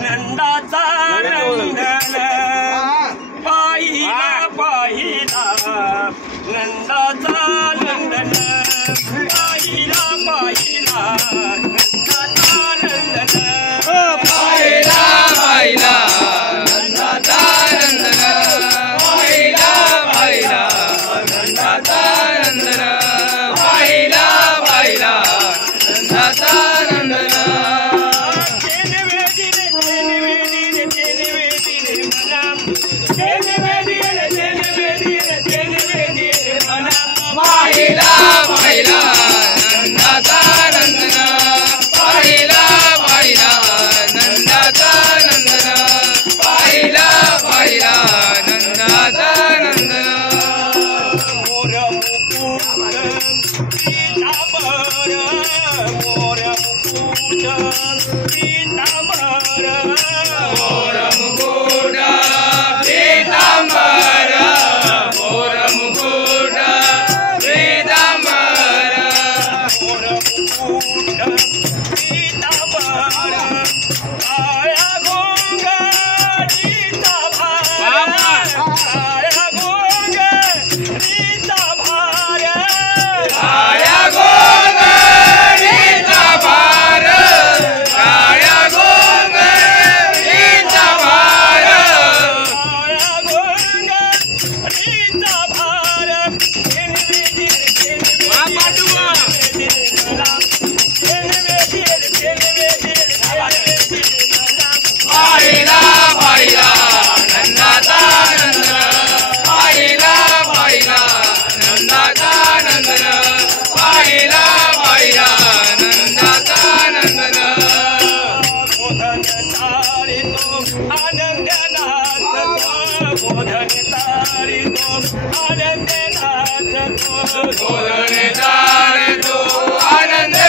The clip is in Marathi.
नंदाचा नंदन पाहिला पाहिला नंदाचा नंदन पाहिला पाहिला नंदाचा नंदन पाहिला पाहिला नंदाचा नंदन पाहिला पाहिला नंदाचा नंदन पाहिला पाहिला नंदाचा नंदन पाहिला पाहिला नंदाचा नंदन पाहिला पाहिला नंदाचा नंदन पाहिला पाहिला नंदाचा नंदन मोर मुकुट पीतांबर मोर मुकुट पीतांबर मोर मुकुट पीतांबर मोर मुकुट पीतांबर मोर मुकुट पीतांबर काळ्या घोंगडीचा भार काळ्या घोंगडीचा भार काळ्या घोंगडीचा भार काळ्या घोंगडीचा भार काळ्या घोंगडीचा भार पाहिला पाहिला नंदाचा नंदन पाहिला पाहिला नंदाचा नंदन पाहिला पाहिला नंदाचा नंदन गोधन तारितो आनंदनाथ गोधन तारितो आनंदनाथ गोधन तारितो आनंद